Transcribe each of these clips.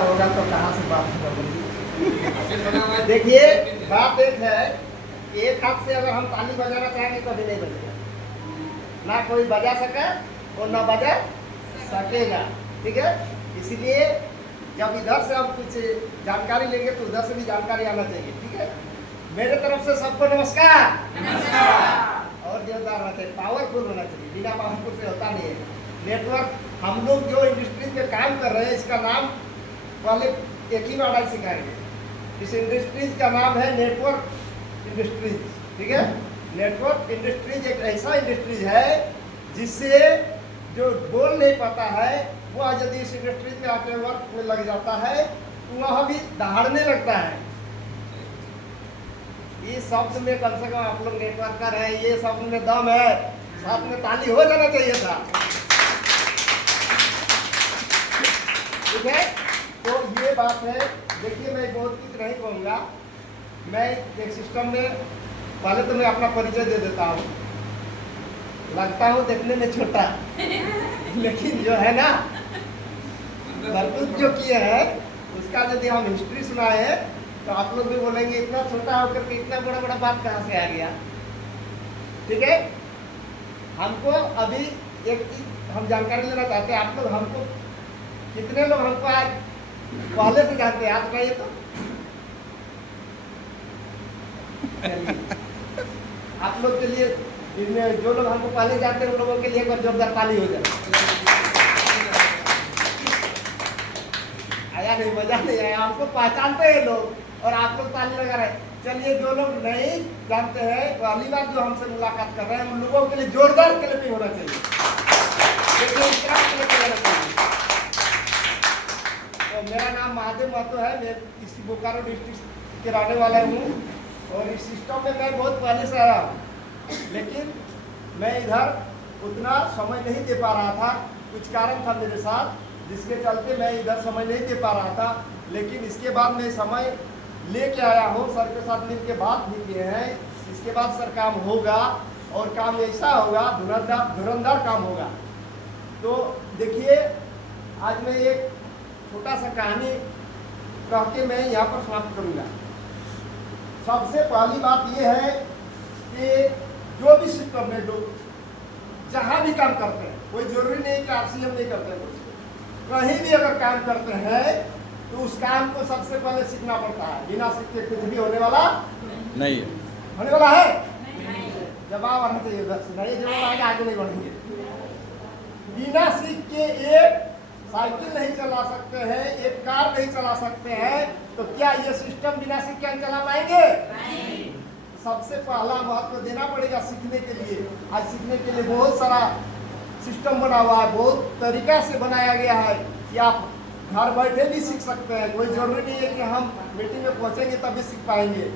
होगा तो कहाँ से बात होगी। देखिए बात एक है, एक हाथ से अगर हम ताली बजाना चाहेंगे कभी नहीं बजेगा, ना कोई बजा सके और ना बजा सकेगा। ठीक है, इसलिए जब इधर से हम कुछ जानकारी लेंगे तो उधर से भी जानकारी आना चाहिए। ठीक है, मेरे तरफ से सबको नमस्कार। और जोरदार होना चाहिए, पावरफुल होना चाहिए, बिना पावरफुल से होता नहीं है। नेटवर्क हम लोग जो इंडस्ट्रीज में काम कर रहे हैं इसका नाम पहले एक ही वर्ड सिखाएंगे। इस इंडस्ट्रीज का नाम है नेटवर्क इंडस्ट्रीज। ठीक है, नेटवर्क इंडस्ट्रीज एक ऐसा इंडस्ट्रीज है जिससे जो बोल नहीं पाता है वह यदि इस इंडस्ट्रीज में आके वर्क में लग जाता है तो वह भी दहाड़ने लगता है। ये शब्द में कम से कम आप लोग नेटवर्कर है, ये शब्द में दम है, साथ में ताली हो जाना चाहिए था। ठीक है, तो ये बात है। देखिए मैं बहुत कुछ नहीं कहूँगा, मैं एक सिस्टम में पहले तो मैं अपना परिचय दे देता हूँ। लगता हूँ देखने में छोटा लेकिन जो है ना बरकत जो किए हैं उसका यदि हम हिस्ट्री सुनाए हैं तो आप लोग भी बोलेंगे इतना छोटा होकर के इतना बड़ा बड़ा बात कहाँ से आ गया। ठीक है, हमको अभी एक चीज हम जानकारी लेना चाहते हैं। आप लोग हमको कितने लोग हमको आज पहले से जानते हैं, आप बताइए तो। आप लोग के लिए इनमें जो लोग हमको पहले जानते हैं उन लोगों के लिए एक बार जोरदार ताली हो जाए। आया नहीं, मजा नहीं आया, हमको पहचानते हैं लोग और आप लोग ताली लगा रहे हैं। चलिए जो लोग नहीं जानते हैं पहली बार जो हमसे मुलाकात कर रहे हैं उन लोगों के लिए जोरदार क्लैपिंग होना चाहिए। तो मेरा नाम महादेव महतो है, मैं इसी बोकारो डिस्ट्रिक्ट के रहने वाला हूँ और इस सिस्टम में मैं बहुत पहले से आया हूँ, लेकिन मैं इधर उतना समय नहीं दे पा रहा था। कुछ कारण था मेरे साथ जिसके चलते मैं इधर समय नहीं दे पा रहा था, लेकिन इसके बाद मैं समय लेके आया हूँ। सर के साथ मिल के बात भी किए हैं। इसके बाद सर काम होगा और काम ऐसा होगा धुरंधर काम होगा। तो देखिए आज मैं एक छोटा सा कहानी कह के मैं यहाँ पर समाप्त करूँगा। सबसे पहली बात यह है कि जो भी सिस्टम में लोग जहाँ भी काम करते हैं, कोई जरूरी नहीं कि RCM नहीं करते हैं, कहीं भी अगर काम करते हैं तो उस काम को सबसे पहले सीखना पड़ता है। बिना सीख के कुछ भी होने वाला नहीं है। होने वाला है जवाब आना चाहिए उधर से, नहीं जवाब आएगा आगे नहीं बढ़ेंगे। बिना सीख के एक साइकिल नहीं चला सकते हैं, एक कार नहीं चला सकते हैं, तो क्या ये सिस्टम बिना सीख के हम चला पाएंगे? सबसे पहला महत्व देना पड़ेगा सीखने के लिए। आज सीखने के लिए बहुत सारा सिस्टम बना हुआ है, बहुत तरीका से बनाया गया है कि आप घर बैठे भी सीख सकते हैं। कोई जरूरी नहीं है कि हम मीटिंग में पहुंचेंगे तभी सीख पाएंगे।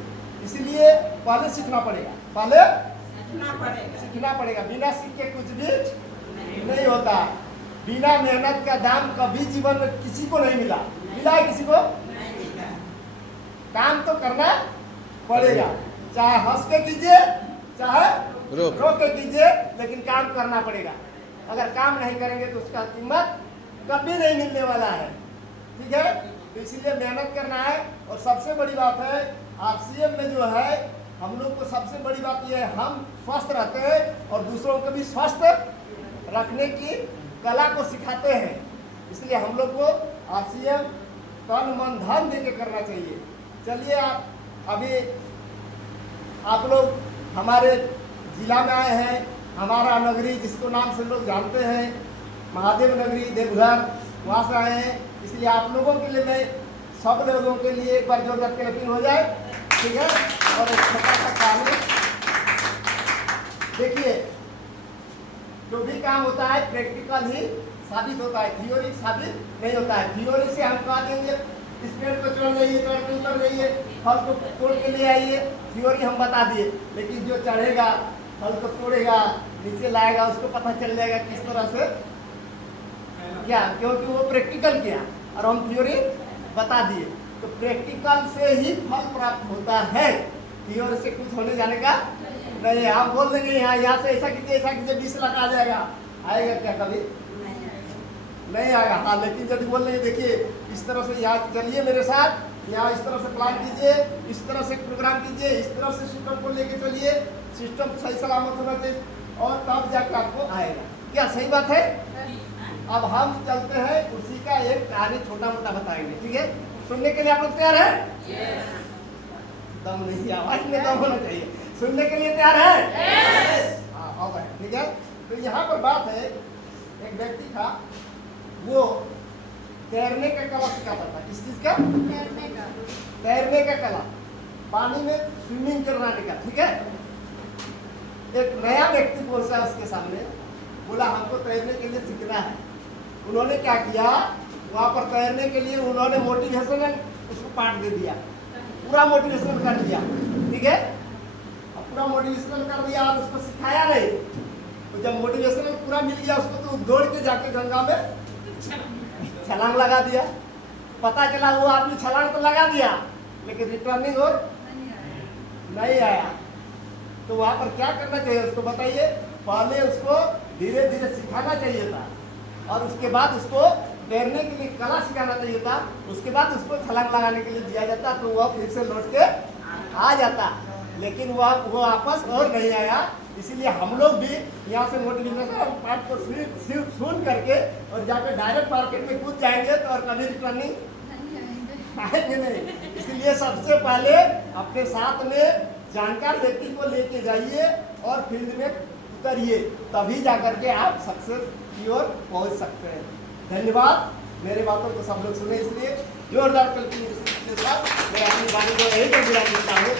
इसलिए पहले सीखना पड़ेगा, पहले सीखना पड़ेगा। बिना सीख के कुछ भी नहीं होता। बिना मेहनत का दाम कभी जीवन में किसी को नहीं मिला। मिला है किसी को? काम तो करना पड़ेगा, चाहे हंस के कीजिए चाहे रो के कीजिए, लेकिन काम करना पड़ेगा। अगर काम नहीं करेंगे तो उसका कीमत कभी नहीं मिलने वाला है। ठीक है, तो इसलिए मेहनत करना है। और सबसे बड़ी बात है RCM में जो है हम लोग को सबसे बड़ी बात यह है हम स्वस्थ रहते हैं और दूसरों को भी स्वस्थ रखने की कला को सिखाते हैं। इसलिए हम लोग को RCM तन मन धन दे के करना चाहिए। चलिए अभी आप लोग हमारे जिला में आए हैं, हमारा नगरी जिसको नाम से लोग जानते हैं महादेव नगरी देवघर, वहाँ से आए हैं। इसलिए आप लोगों के लिए मैं सब लोगों के लिए एक बार जोरदार क्लैपिंग हो जाए। ठीक है, और एक छोटा सा कहानी देखिए, जो भी काम होता है प्रैक्टिकल ही साबित होता है, थियोरी साबित नहीं होता है। थियोरी से हम कह देंगे इस पेड़ को चढ़ जाइए, पेड़ के ऊपर जाइए, फल को तोड़ के ले आइए, थियोरी हम बता दिए। लेकिन जो चढ़ेगा फल को तोड़ेगा नीचे लाएगा उसको पता चल जाएगा किस तरह से क्या, क्योंकि वो प्रैक्टिकल किया और हम थ्योरी बता दिए। तो प्रैक्टिकल से ही फल प्राप्त होता है, थ्योरी से कुछ होने जाने का नहीं। हम बोल देंगे यहाँ से ऐसा कीजिए 20 लाख आ जाएगा, आएगा क्या? कभी नहीं आएगा। हाँ, लेकिन यदि बोल रहे देखिए इस तरह से यहाँ चलिए मेरे साथ, यहाँ इस तरह से प्लान कीजिए, इस तरह से प्रोग्राम कीजिए, इस तरह से सिस्टम को लेके चलिए, सिस्टम सही सलामत होना चाहिए और तब जाके आपको आएगा। क्या सही बात है? अब हम चलते हैं, उसी का एक कहानी छोटा मोटा बताएंगे, ठीक है? सुनने के लिए आप लोग तैयार है? दम नहीं, आवाज में दम होना चाहिए। सुनने के लिए तैयार है? हाँ, हो गए, ठीक है। तो यहाँ पर बात है, एक व्यक्ति था, वो तैरने का कला सिखाता था। किस चीज का? तैरने का कला, पानी में स्विमिंग कराने का, ठीक है। एक नया व्यक्ति पहुंचा उसके सामने, बोला हमको तैरने के लिए सीखना है। उन्होंने क्या किया, वहाँ पर तैरने के लिए उन्होंने मोटिवेशनल उसको पार्ट दे दिया, पूरा मोटिवेशनल कर दिया, ठीक है। अब पूरा मोटिवेशनल कर दिया और उसको सिखाया नहीं। तो जब मोटिवेशनल पूरा मिल गया उसको, तो दौड़ के जाके गंगा में छलांग लगा दिया। पता चला वो आदमी छलांग तो लगा दिया, लेकिन रिटर्निंग और नहीं आया। तो वहाँ पर क्या करना चाहिए उसको बताइए? पहले उसको धीरे धीरे सिखाना चाहिए था, और उसके बाद उसको तैरने के लिए कला सिखाना चाहिए था। उसके बाद उसको छलांग लगाने के लिए दिया जाता, तो वह फिर से लौट के आ जाता, लेकिन वो वापस और नहीं आया। इसीलिए हम लोग भी यहाँ से मोटिवेशनल पार्ट को सुन करके और जाकर डायरेक्ट मार्केट में कूद जाएंगे तो और कभी रिटर्निंग आएंगे नहीं। इसलिए सबसे पहले अपने साथ में जानकार व्यक्ति को लेके जाइए और फील्ड में उतरिए, तभी जाकर के आप सक्सेस की ओर पहुँच सकते हैं। धन्यवाद। मेरे बातों को सब लोग सुने, इसलिए जोरदार कल्पना के साथ मैं अपनी वाणी को यही पर विराम देता हूँ।